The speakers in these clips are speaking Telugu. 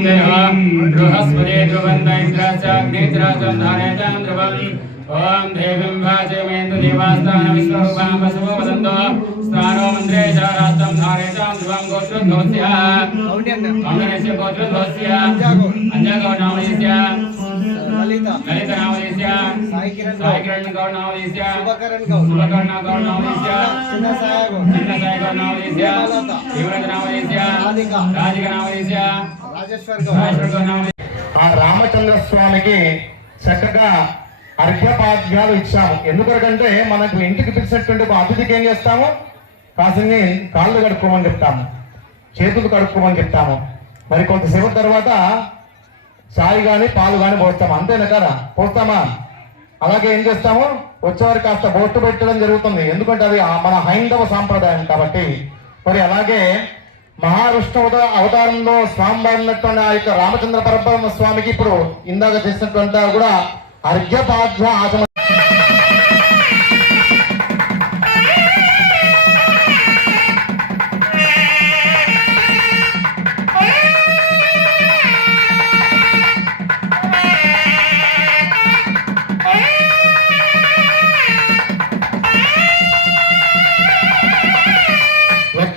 बृहस्पति ध्रुवन्त इंद्राचाग्नेत्राचारेतां ध्रुवम् ॐ देवीं वाचयमेन्द्र देवास्तान विश्वरूपां वसवो वसन्तो स्थानो मन्त्रे च राष्ट्रं धारेतां ध्रुवं गोत्रध्वस्य। कौण्डस्य गोत्रध्वस्य। अञ्जगौणामयस्य ललितनामयस्य साईकिरण गौणामयस्य शुभकर्ण गौणामयस्य चिन्नसाय गौणामयस्य शिवरतनामयस्य राधिका राधिकनामयस्य ఆ రామచంద్ర స్వామికి చక్కగా అర్ఘ్యపాద్యాలు ఇచ్చాము. ఎందుకంటే మనకు ఇంటికి పిలిచినటువంటి ఒక అతిథికి ఏం చేస్తాము? కాసిని కాళ్ళు కడుక్కోమని చెప్తాము. చేతులు కడుక్కోమని చెప్తాము. మరి కొంతసేపు తర్వాత సాయి కానీ పాలు కానీ పోస్తాము. అంతేనా కదా పోస్తామా? అలాగే ఏం చేస్తాము? వచ్చేవారు కాస్త బొట్టు పెట్టడం జరుగుతుంది. ఎందుకంటే అది మన హైందవ సాంప్రదాయం కాబట్టి. మరి అలాగే మహావిష్ణు అవతారంలో స్వామివారినటువంటి ఆ యొక్క రామచంద్ర పరబ్రహ్మ స్వామికి ఇప్పుడు ఇందాక చేసినటువంటి కూడా అర్ఘ్యపాధ్య ఆచమ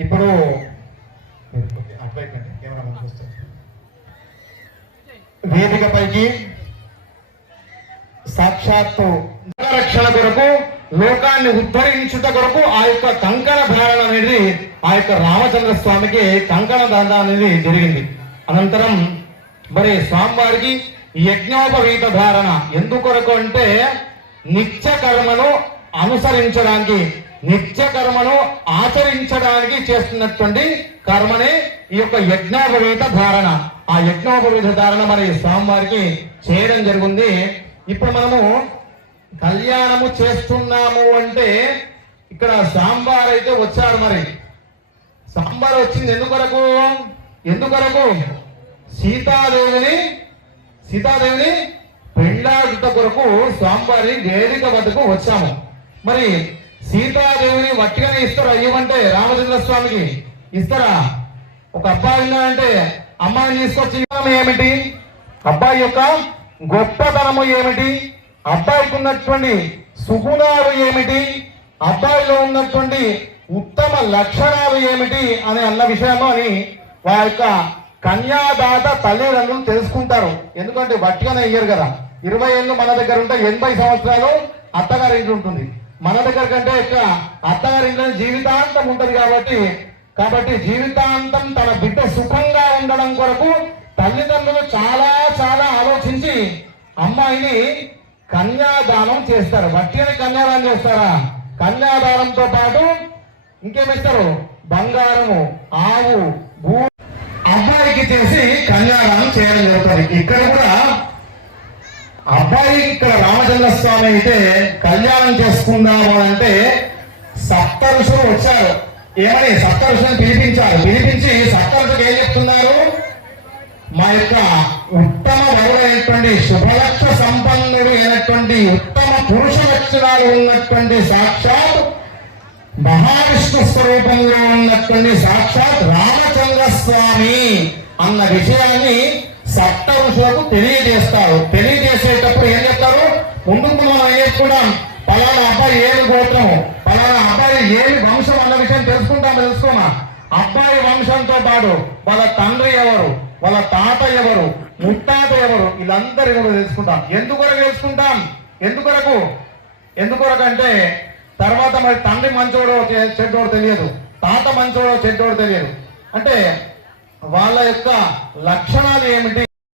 ఇప్పుడు మీరు అటువైపు కెమెరా మనకు వస్తుంది. వేదికపైకి సాక్షాత్తు రక్షణ కొరకు లోకాన్ని ఉద్ధరించుట కొరకు ఆ యొక్క కంకణ ధారణ అనేది ఆ యొక్క రామచంద్ర స్వామికి కంకణ ధారణ అనేది జరిగింది అనంతరం మరి స్వామివారికి యజ్ఞోపవీత ధారణ ఎందుకొరకు అంటే నిత్య కర్మను అనుసరించడానికి నిత్య కర్మను ఆచరించడానికి చేస్తున్నటువంటి కర్మనే ఈ యొక్క యజ్ఞోపవేత ధారణ. ఆ యజ్ఞోపవేత ధారణ మరి స్వామివారికి చేయడం జరిగింది. ఇప్పుడు మనము కళ్యాణము చేస్తున్నాము అంటే ఇక్కడ సాంబార్ అయితే వచ్చారు మరి. సాంబార్ వచ్చింది ఎందుకొరకు? ఎందుకొరకు? సీతాదేవిని సీతాదేవిని పెళ్ళాడుట కొరకు స్వామివారి వేదిక వద్దకు వచ్చాము. మరి సీతాదేవిని వట్టిగానే ఇస్తారా? ఇవ్వమంటే రామచంద్ర స్వామికి ఇస్తారా? ఒక అబ్బాయి ఉన్నాడంటే అమ్మాయిని తీసుకొచ్చి ఏమిటి? అబ్బాయి యొక్క గొప్పతనము ఏమిటి? అబ్బాయికి ఉన్నటువంటి సుగుణాలు ఏమిటి? అబ్బాయిలో ఉన్నటువంటి ఉత్తమ లక్షణాలు ఏమిటి అని అన్న విషయంలో అని వారి యొక్క కన్యాదాత తల్లిదండ్రులు తెలుసుకుంటారు. ఎందుకంటే వట్టిగానే ఇయ్యరు కదా. ఇరవై ఏళ్ళు మన దగ్గర ఉంటే ఎనభై సంవత్సరాలు అత్తగారి ఉంటుంది. మన దగ్గర కంటే ఎక్కువ అత్తగారింట్లో జీవితాంతం ఉంటది కాబట్టి కాబట్టి జీవితాంతం తన బిడ్డ సుఖంగా ఉండడం కొరకు తల్లిదండ్రులు చాలా చాలా ఆలోచించి అమ్మాయిని కన్యాదానం చేస్తారు. వట్టిని కన్యాదానం చేస్తారా? కన్యాదానంతో పాటు ఇంకేమిస్తారు? బంగారము ఆవు భూ అబ్బాయికి చేసి కన్యాదానం చేయడం జరుగుతుంది. ఇక్కడ కూడా అబ్బాయి ఇక్కడ రామచంద్ర స్వామి అయితే కళ్యాణం చేసుకుందాము అంటే సప్త ఋషులు వచ్చారు. ఏమని సప్త ఋషులను పిలిపించారు? పిలిపించి సప్త ఏం చెప్తున్నారు? మా యొక్క ఉత్తమ వరుడైనటువంటి శుభలక్ష సంపన్నుడు అయినటువంటి ఉత్తమ పురుష లక్షణాలు ఉన్నటువంటి సాక్షాత్ మహావిష్ణు స్వరూపంలో ఉన్నటువంటి సాక్షాత్ రామచంద్ర స్వామి అన్న విషయాన్ని చట్ట ఋషులకు తెలియజేస్తారు. తెలియజేసేటప్పుడు ఏం చెప్తారు? ముందుకు మనం ఏం చెప్పుకుంటాం పలానా అబ్బాయి ఏమి గోత్రము పలానా అబ్బాయి ఏమి వంశం అన్న విషయం తెలుసుకుంటాం తెలుసుకోమా? అబ్బాయి వంశంతో పాటు వాళ్ళ తండ్రి ఎవరు? వాళ్ళ తాత ఎవరు? ముత్తాత ఎవరు? వీళ్ళందరూ కూడా తెలుసుకుంటాం. ఎందుకొరకు తెలుసుకుంటాం? ఎందుకొరకు? ఎందుకొరకు అంటే తర్వాత మరి తండ్రి మంచోడో చెడ్డోడు తెలియదు. తాత మంచోడో చెడ్డోడు తెలియదు. అంటే వాళ్ళ యొక్క లక్షణాలు ఏమిటి?